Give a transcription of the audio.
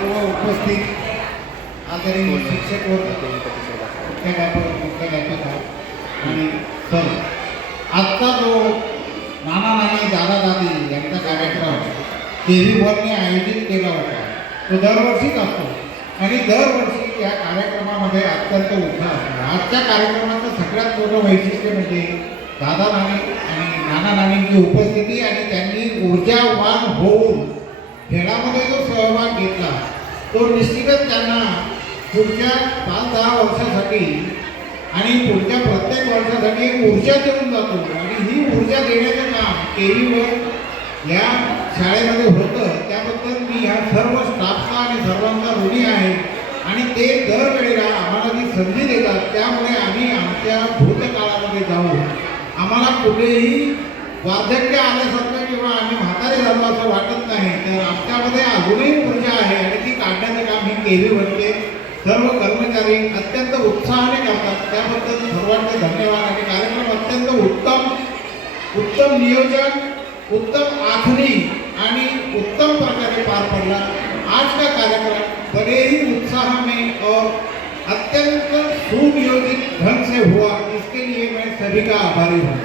सर्व उपस्थित आदरणीय शिक्षक मुख्याध्यापक आणि सर, आजचा जो नाना नानी दादा दादी यांचा कार्यक्रम KV1ने आयोजित केला होता तो दरवर्षीच असतो आणि दरवर्षी या कार्यक्रमामध्ये अत्यंत उत्साह असतो. आजच्या कार्यक्रमाचं सगळ्यात मोठं वैशिष्ट्य म्हणजे दादा नानी आणि नाना नानींची उपस्थिती आणि त्यांनी ऊर्जावान होऊन खेळामध्ये जो सहभाग घेतला तो निश्चितच त्यांना पुढच्या 5-10 वर्षासाठी आणि पुढच्या प्रत्येक वर्षासाठी एक ऊर्जा देऊन जातो आणि ही ऊर्जा देण्याचं काम KV1 या शाळेमध्ये होतं. त्याबद्दल मी ह्या सर्व स्टाफचा आणि सर्वांचा ऋणी आहे आणि ते दरवेळेला आम्हाला जी संधी देतात त्यामुळे आम्ही आमच्या भूतकाळामध्ये जाऊन आम्हाला कुठेही वार्धक्य आल्यासारखं किंवा आम्ही म्हातारे झालो असं वाटत नाही. तर आमच्यामध्ये अजूनही ऊर्जा आहे आणि ती काढण्याचं काम ही KV1चे सर्व कर्मचारी अत्यंत उत्साहाने करतात. त्याबद्दल सर्वांचे धन्यवाद. आणि कार्यक्रम अत्यंत उत्तम नियोजन, उत्तम आखणी आणि उत्तम प्रकारे पार पडला. आज का कार्यक्रम बड़े ही उत्साह में और अत्यंत सुनियोजित ढंग से हुआ, इसके लिए मैं सभी का आभारी हूँ.